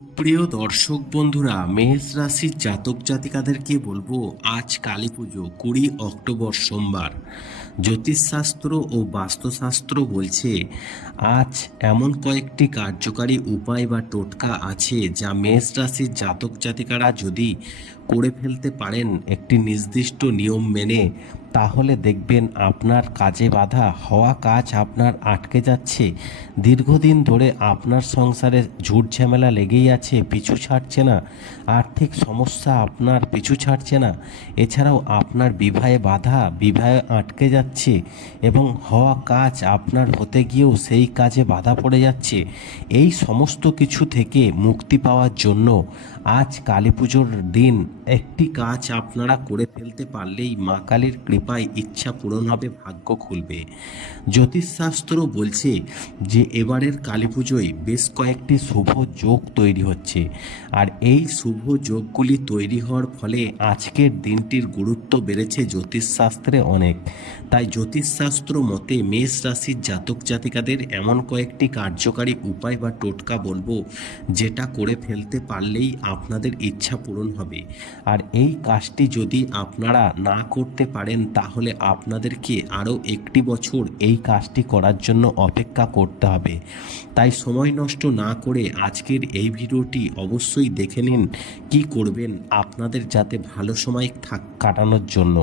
প্রিয় দর্শক বন্ধুরা, মেষ রাশির জাতক জাতিকাদেরকে বলব, আজ কালী পুজো, কুড়ি অক্টোবর সোমবার। জ্যোতিষশাস্ত্র ও বাস্তুশাস্ত্র বলছে, আজ এমন কয়েকটি কার্যকারী উপায় বা টোটকা আছে যা মেষ রাশির জাতক জাতিকারা যদি করে ফেলতে পারেন একটি নির্দিষ্ট নিয়ম মেনে, তাহলে দেখবেন আপনার কাজে বাধা হওয়া কাজ আপনার আটকে যাচ্ছে। দীর্ঘদিন ধরে আপনার সংসারে ঝুট ঝামেলা লেগেই আছে, পিছু ছাড়ছে না। আর্থিক সমস্যা আপনার পিছু ছাড়ছে না। এছাড়াও আপনার বিবাহে বাধা, বিবাহে আটকে যাচ্ছে এবং হওয়া কাজ আপনার হতে গিয়েও সেই কাজে বাধা পড়ে যাচ্ছে। এই সমস্ত কিছু থেকে মুক্তি পাওয়ার জন্য আজ কালী পুজোর দিন। একটি কাজ আপনারা করে ফেলতে পারলেই মা কালীর কৃপায় ইচ্ছা পূরণ হবে, ভাগ্য খুলবে। জ্যোতিষশাস্ত্র বলছে যে, এবারের কালী পুজোয় বেশ কয়েকটি শুভ যোগ তৈরি হচ্ছে। আর এই শুভ যোগগুলি তৈরি হওয়ার ফলে আজকের দিনটির গুরুত্ব বেড়েছে জ্যোতিষশাস্ত্রে অনেক। তাই জ্যোতিষশাস্ত্র মতে মেষ রাশির জাতক জাতিকাদের এমন কয়েকটি কার্যকারী উপায় বা টোটকা বলব, যেটা করে ফেলতে পারলেই আপনাদের ইচ্ছা পূরণ হবে। আর এই কাজটি যদি আপনারা না করতে পারেন, তাহলে আপনাদেরকে আরও একটি বছর এই কাজটি করার জন্য অপেক্ষা করতে হবে। তাই সময় নষ্ট না করে আজকের এই ভিডিওটি অবশ্যই দেখে নিন, কি করবেন আপনাদের যাতে ভালো সময় থাক, কাটানোর জন্য।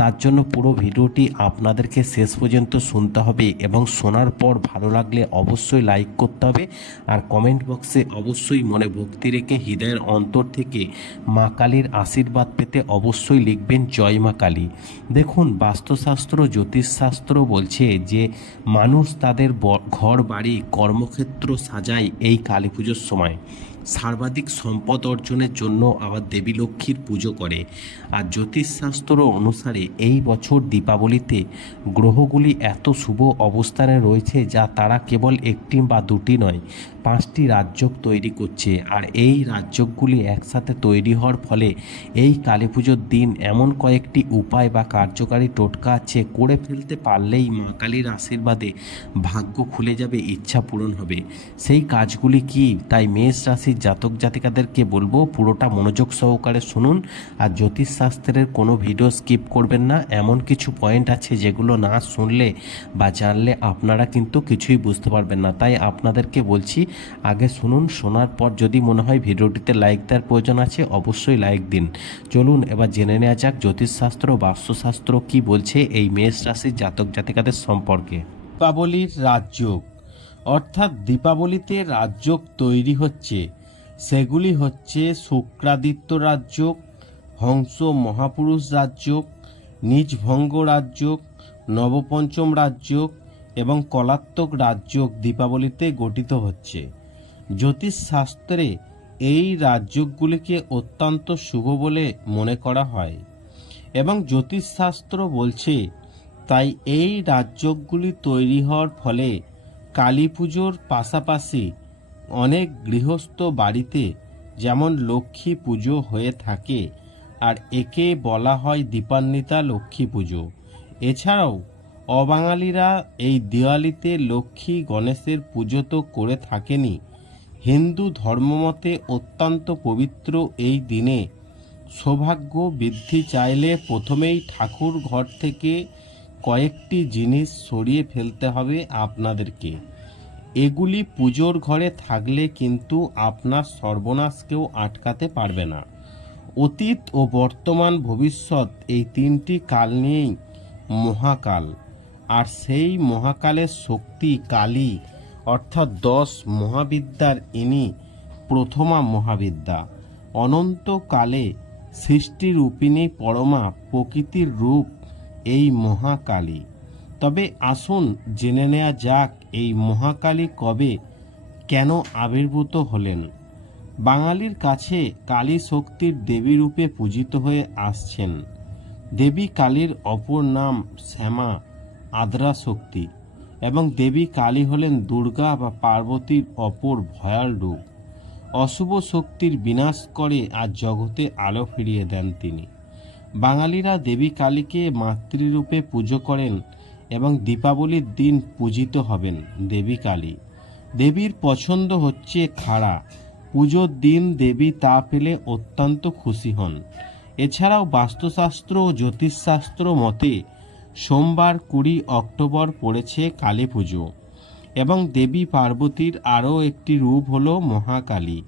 তার জন্য পুরো ভিডিওটি আপনাদেরকে শেষ পর্যন্ত শুনতে হবে এবং শোনার পর ভালো লাগলে অবশ্যই লাইক করতে হবে। আর কমেন্ট বক্সে অবশ্যই মনে ভক্তি রেখে হৃদয়ের অন্তর থেকে মা কালীর আশীর্বাদ পেতে অবশ্যই লিখবেন, জয় মা কালী। দেখুন, বাস্তুশাস্ত্র, জ্যোতিষশাস্ত্র বলছে যে মানুষ তাদের ঘর, বাড়ি, কর্মক্ষেত্র সাজায় এই কালী পুজোর সময়। সর্বাধিক সম্পদ অর্জনের জন্য আবার দেবী লক্ষ্মীর পুজো করে। আর জ্যোতিষশাস্ত্র অনুসারে এই বছর দীপাবলিতে গ্রহগুলি এত শুভ অবস্থানে রয়েছে যা তারা কেবল একটি বা দুটি নয় পাঁচটি রাজ্যক তৈরি করছে আর এই রাজ্যকগুলি একসাথে তৈরি হওয়ার ফলে এই কালী পুজোর দিন এমন কয়েকটি উপায় বা কার্যকারী টোটকা আছে করে ফেলতে পারলেই মা কালীর আশীর্বাদে ভাগ্য খুলে যাবে, ইচ্ছা পূরণ হবে। সেই কাজগুলি কি? তাই মেষ রাশির জাতক জাতিকাদেরকে বলব, পুরোটা মনোযোগ সহকারে শুনুন আর জ্যোতিষশাস্ত্রের কোনো ভিডিও স্কিপ করবেন না। এমন কিছু পয়েন্ট আছে যেগুলো না শুনলে বা জানলে আপনারা কিন্তু কিছুই বুঝতে পারবেন না। তাই আপনাদেরকে বলছি আগে শুনুন, শোনার পর যদি মনে হয় ভিডিওটিতে লাইক দেওয়ার প্রয়োজন আছে, অবশ্যই লাইক দিন। চলুন, এবার জেনে নেওয়া যাক জ্যোতিষশাস্ত্র বাস্তুশাস্ত্র কি বলছে এই মেষ রাশির জাতক জাতিকাদের সম্পর্কে। দীপাবলির রাজযোগ। অর্থাৎ দীপাবলিতে রাজযোগ তৈরি হচ্ছে। সেগুলি হচ্ছে শুক্রাদিত্য রাজযোগ, হংস মহাপুরুষ রাজযোগ নিজভঙ্গ রাজযোগ, নবপঞ্চম রাজযোগ এবং কলাত্মক রাজযোগ দীপাবলিতে গঠিত হচ্ছে। জ্যোতিষশাস্ত্রে এই রাজযোগগুলিকে অত্যন্ত শুভ বলে মনে করা হয় এবং জ্যোতিষশাস্ত্র বলছে, তাই এই রাজযোগগুলি তৈরি হওয়ার ফলে কালী পুজোর পাশাপাশি অনেক গৃহস্থ বাড়িতে যেমন লক্ষ্মী পুজো হয়ে থাকে, আর একে বলা হয় দীপান্বিতা লক্ষ্মী পুজো। এছাড়াও অবাঙালিরা এই দিওয়ালিতে লক্ষ্মী গণেশের পুজো তো করে থাকেনি। হিন্দু ধর্মমতে অত্যন্ত পবিত্র এই দিনে। সৌভাগ্য বৃদ্ধি চাইলে প্রথমেই ঠাকুর ঘর থেকে কয়েকটি জিনিস সরিয়ে ফেলতে হবে আপনাদেরকে। এগুলি পুজোর ঘরে থাকলে কিন্তু আপনার সর্বনাশকেও আটকাতে পারবে না। অতীত ও বর্তমান ভবিষ্যৎ এই তিনটি কাল নিয়েই মহাকাল। আর সেই মহাকালের শক্তি কালী, অর্থাৎ দশ মহাবিদ্যার ইনি প্রথমা মহাবিদ্যা। অনন্তকালে সৃষ্টিরূপিণী পরমা প্রকৃতির রূপ এই মহাকালী। তবে আসুন জেনে নেওয়া যাক এই মহাকালী কবে কেন আবির্ভূত হলেন। বাঙালির কাছে কালী শক্তির দেবী রূপে পূজিত হয়ে আসছেন। দেবী কালীর অপর নাম শ্যামা। আদ্রা শক্তি এবং দেবী কালী হলেন দুর্গা বা পার্বতীর অপর ভয়াল রূপ। অশুভ শক্তির বিনাশ করে আর জগতে আলো ফিরিয়ে দেন তিনি। বাঙালিরা দেবী কালীকে মাতৃরূপে পুজো করেন এবং দীপাবলির দিন পূজিত হবেন দেবী কালী। দেবীর পছন্দ হচ্ছে খাড়া। পুজোর দিন দেবী তা পেলে অত্যন্ত খুশি হন। এছাড়াও বাস্তুশাস্ত্র ও জ্যোতিষশাস্ত্র মতে সোমবার কুড়ি অক্টোবর পড়েছে কালী পুজো এবং দেবী পার্বতীর আরও একটি রূপ হল মহাকালী।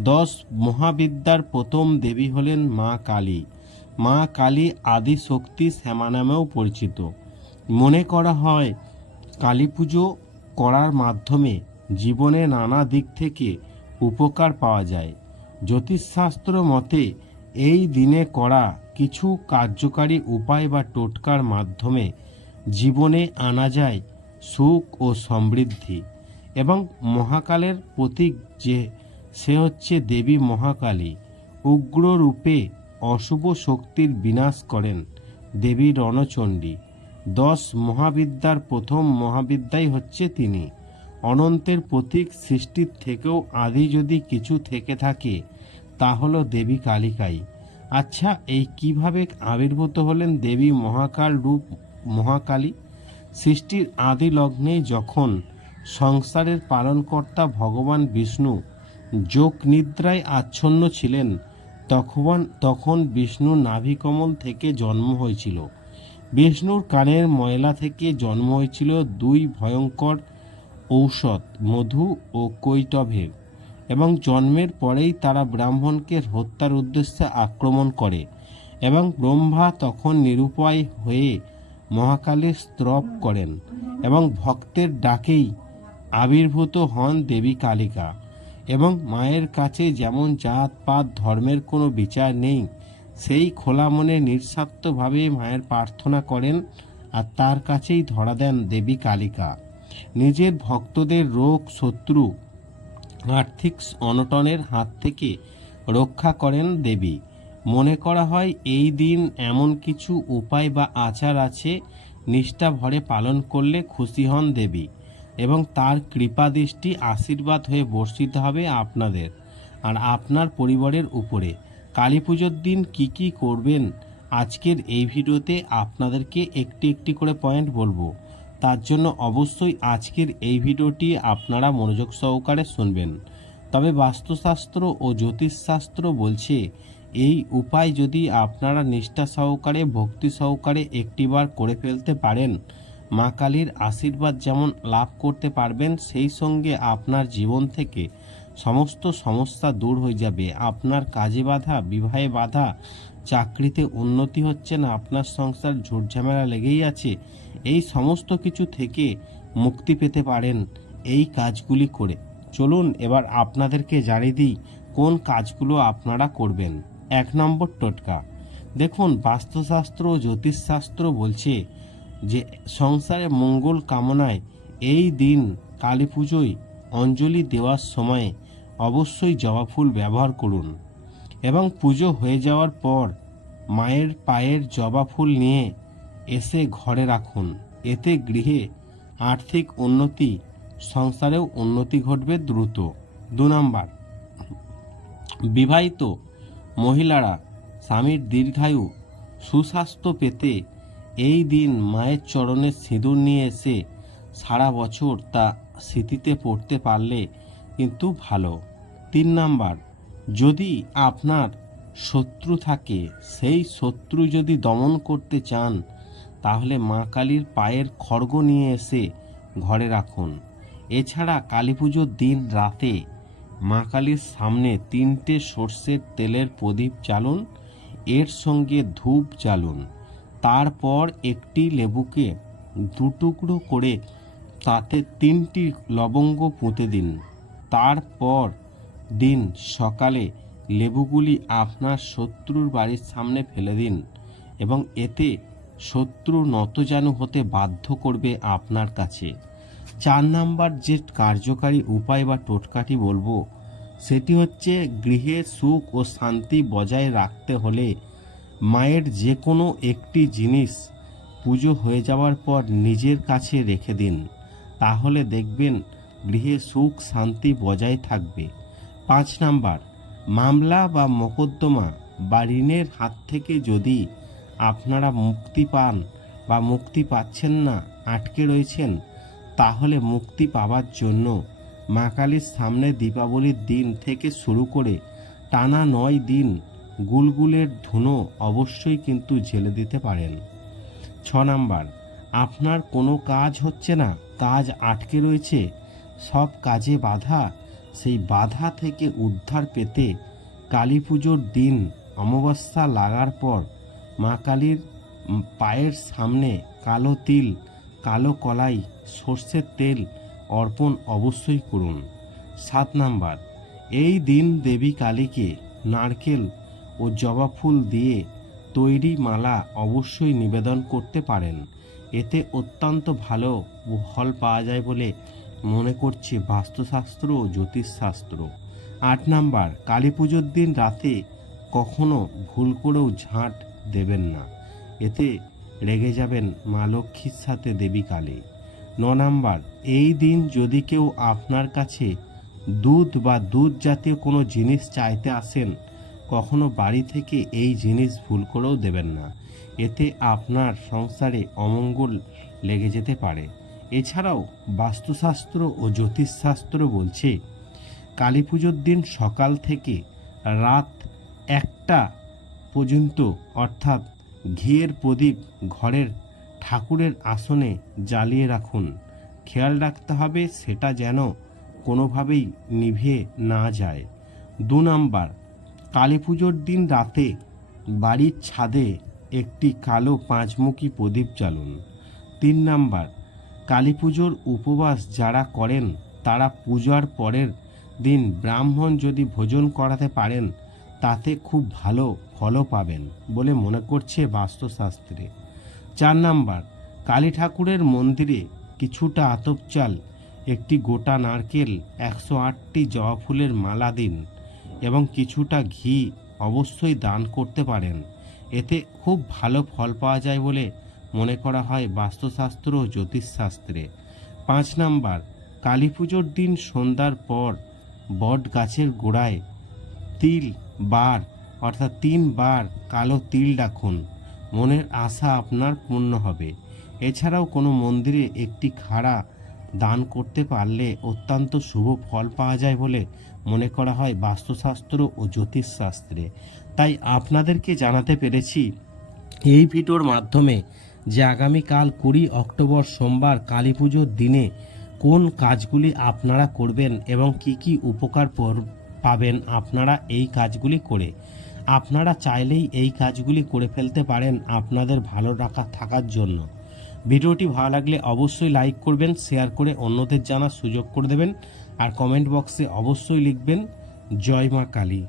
দশ মহাবিদ্যার প্রথম দেবী হলেন মা কালী। মা কালী আদি শক্তি শ্যামা নামেও পরিচিত। মনে করা হয়, কালী পুজো করার মাধ্যমে জীবনে নানা দিক থেকে উপকার পাওয়া যায়। জ্যোতিষশাস্ত্র মতে, এই দিনে করা কিছু কার্যকারী উপায় বা টোটকার মাধ্যমে জীবনে আনা যায় সুখ ও সমৃদ্ধি এবং মহাকালের প্রতীক যে, সে হচ্ছে দেবী মহাকালী। উগ্র রূপে অশুভ শক্তির বিনাশ করেন দেবী রণচণ্ডী। দশ মহাবিদ্যার প্রথম মহাবিদ্যাই হচ্ছে তিনি। অনন্তের প্রতীক সৃষ্টির থেকেও আদি যদি কিছু থেকে থাকে, তা হলো দেবী কালিকাই। আচ্ছা এই কীভাবে আবির্ভূত হলেন দেবী মহাকাল রূপ মহাকালী? সৃষ্টির আদি লগ্নেই যখন সংসারের পালনকর্তা ভগবান বিষ্ণু যোগ নিদ্রায় আচ্ছন্ন ছিলেন, তখন তখন বিষ্ণুর নাভিকমল থেকে জন্ম হয়েছিল। বিষ্ণুর কানের ময়লা থেকে জন্ম হয়েছিল দুই ভয়ঙ্কর ঔষধ, মধু ও কৈটভের এবং জন্মের পরেই তারা ব্রাহ্মণকে হত্যার উদ্দেশ্যে আক্রমণ করে এবং ব্রহ্মা তখন নিরুপায় হয়ে মহাকালে স্তব করেন এবং ভক্তের ডাকেই আবির্ভূত হন দেবী কালিকা। এবং মায়ের কাছে যেমন জাত, পাত, ধর্মের কোনো বিচার নেই, সেই খোলা মনে নিঃস্বার্থভাবে মায়ের প্রার্থনা করেন আর তার কাছেই ধরা দেন দেবী কালিকা। নিজের ভক্তদের রোগ, শত্রু আর্থিক অনটনের হাত থেকে রক্ষা করেন দেবী। মনে করা হয়, এই দিন এমন কিছু উপায় বা আচার আছে, নিষ্ঠা ভরে পালন করলে খুশি হন দেবী এবং তার কৃপা দৃষ্টি আশীর্বাদ হয়ে বর্ষিত হবে আপনাদের আর আপনার পরিবারের উপরে। কালী পুজোর দিন কি কি করবেন? আজকের এই ভিডিওতে আপনাদেরকে একটি একটি করে পয়েন্ট বলব। তার জন্য অবশ্যই আজকের এই ভিডিওটি আপনারা মনোযোগ সহকারে শুনবেন। তবে বাস্তুশাস্ত্র ও জ্যোতিষশাস্ত্র বলছে, এই উপায় যদি আপনারা নিষ্ঠা সহকারে, ভক্তি সহকারে একটিবার করে ফেলতে পারেন, মা কালীর আশীর্বাদ যেমন লাভ করতে পারবেন, সেই সঙ্গে আপনার জীবন থেকে সমস্ত সমস্যা দূর হয়ে যাবে। আপনার কাজে বাধা, বিবাহে বাধা, চাকরিতে উন্নতি হচ্ছে না, আপনার সংসার ঝুটঝামেলা লেগেই আছে, এই সমস্ত কিছু থেকে মুক্তি পেতে পারেন এই কাজগুলি করে। চলুন এবার আপনাদেরকে জানিয়ে দিই কোন কাজগুলো আপনারা করবেন। এক নম্বর টোটকা। দেখুন, বাস্তুশাস্ত্র জ্যোতিষশাস্ত্র বলছে যে, সংসারে মঙ্গল কামনায় এই দিন কালী পুজোয় অঞ্জলি দেওয়ার সময় অবশ্যই জবা ফুল ব্যবহার করুন এবং পুজো হয়ে যাওয়ার পর মায়ের পায়ের জবা ফুল নিয়ে এসে ঘরে রাখুন। এতে গৃহে আর্থিক উন্নতি, সংসারেও উন্নতি ঘটবে দ্রুত। দু নম্বর, বিবাহিত মহিলারা স্বামীর দীর্ঘায়ু, সুস্বাস্থ্য পেতে এই দিন মায়ের চরণে সিঁদুর নিয়ে এসে সারা বছর তা স্মৃতিতে পড়তে পারলে কিন্তু ভালো। তিন নাম্বার, যদি আপনার শত্রু থাকে, সেই শত্রু যদি দমন করতে চান, তাহলে মা কালীর পায়ের খড়গ নিয়ে এসে ঘরে রাখুন। এছাড়া কালী পুজোর দিন রাতে মা কালীর সামনে তিনটে সর্ষের তেলের প্রদীপ জ্বালুন এর সঙ্গে ধূপ জ্বালুন তারপর একটি লেবুকে দুটুকরো করে তাতে তিনটি লবঙ্গ পুঁতে দিন। তারপর দিন সকালে লেবুগুলি আপনার শত্রুর বাড়ির সামনে ফেলে দিন এবং এতে শত্রু নতজানু হতে বাধ্য করবে আপনার কাছে। চার নাম্বার যে কার্যকারী উপায় বা টোটকাটি বলব, সেটি হচ্ছে গৃহে সুখ ও শান্তি বজায় রাখতে হলে মায়ের যে কোনো একটি জিনিস পুজো হয়ে যাওয়ার পর নিজের কাছে রেখে দিন। তাহলে দেখবেন গৃহে সুখ শান্তি বজায় থাকবে। পাঁচ নাম্বার, মামলা বা মোকদ্দমা বা ঋণের হাত থেকে যদি আপনারা মুক্তি পান বা মুক্তি পাচ্ছেন না, আটকে রয়েছেন, তাহলে মুক্তি পাওয়ার জন্য মা কালীর সামনে দীপাবলির দিন থেকে শুরু করে টানা নয় দিন গুলগুলের ধুনো অবশ্যই কিন্তু ঝেলে দিতে পারেন। ছ নাম্বার, আপনার কোনো কাজ হচ্ছে না, কাজ আটকে রয়েছে, সব কাজে বাধা সেই বাধা থেকে উদ্ধার পেতে কালী পুজোর দিন অমাবস্যা লাগার পর মা কালীর পায়ের সামনে কালো তিল, কালো কলাই, সর্ষের তেল অর্পণ অবশ্যই করুন। সাত নাম্বার, এই দিন দেবী কালীকে নারকেল ও জবা ফুল দিয়ে তৈরি মালা অবশ্যই নিবেদন করতে পারেন। এতে অত্যন্ত ভালো ফল পাওয়া যায় বলে মনে করছে বাস্তুশাস্ত্র ও জ্যোতিষশাস্ত্র। আট নাম্বার কালী পুজোর দিন রাতে কখনো ভুল করেও ঝাঁট দেবেন না। এতে রেগে যাবেন মা লক্ষ্মীর সাথে দেবী কালী। ন নাম্বার, এই দিন যদি কেউ আপনার কাছে দুধ বা দুধ জাতীয় কোনো জিনিস চাইতে আসেন, কখনো বাড়ি থেকে এই জিনিস ভুল করেও দেবেন না। এতে আপনার সংসারে অমঙ্গল লেগে যেতে পারে। এছাড়াও বাস্তুশাস্ত্র ও জ্যোতিষশাস্ত্র বলছে কালী পুজোর দিন সকাল থেকে রাত একটা পর্যন্ত, অর্থাৎ ঘিয়ের প্রদীপ ঘরের ঠাকুরের আসনে জ্বালিয়ে রাখুন। খেয়াল রাখতে হবে সেটা যেন কোনোভাবেই নিভে না যায়। দু নাম্বার কালী পুজোর দিন রাতে বাড়ির ছাদে একটি কালো পাঁচমুখী প্রদীপ জ্বালুন। তিন নাম্বার কালী পুজোর উপবাস যারা করেন, তারা পূজার পরের দিন ব্রাহ্মণ যদি ভোজন করাতে পারেন, তাতে খুব ভালো ফলও পাবেন বলে মনে করছে বাস্তুশাস্ত্রে। চার নাম্বার কালী ঠাকুরের মন্দিরে কিছুটা আতপ চাল একটি গোটা নারকেল, একশো আটটি জবা ফুলের মালা দিন এবং কিছুটা ঘি অবশ্যই দান করতে পারেন। এতে খুব ভালো ফল পাওয়া যায় বলে মনে করা হয় বাস্তুশাস্ত্র ও জ্যোতিষশাস্ত্রে। পাঁচ নাম্বার কালী পুজোর দিন সন্ধ্যার পর বট গাছের গোড়ায় তিল, বার, অর্থাৎ তিনবার কালো তিল রাখুন। মনের আশা আপনার পূর্ণ হবে। এছাড়াও কোনো মন্দিরে একটি খাড়া দান করতে পারলে অত্যন্ত শুভ ফল পাওয়া যায় বলে মনে করা হয় বাস্তুশাস্ত্র ও জ্যোতিষশাস্ত্রে। তাই আপনাদেরকে জানাতে পেরেছি, এই ভিডিওর মাধ্যমে যে আগামীকাল কুড়ি অক্টোবর সোমবার কালী পুজোর দিনে কোন কাজগুলি আপনারা করবেন এবং কি কি উপকার পাবেন আপনারা এই কাজগুলি করে। আপনারা চাইলেই এই কাজগুলি করে ফেলতে পারেন আপনাদের ভালো রাখা থাকার জন্য। ভিডিওটি ভালো লাগলে অবশ্যই লাইক করবেন, শেয়ার করে অন্যদের জানার সুযোগ করে দেবেন, আর কমেন্ট বক্সে অবশ্যই লিখবেন, জয় মা কালী।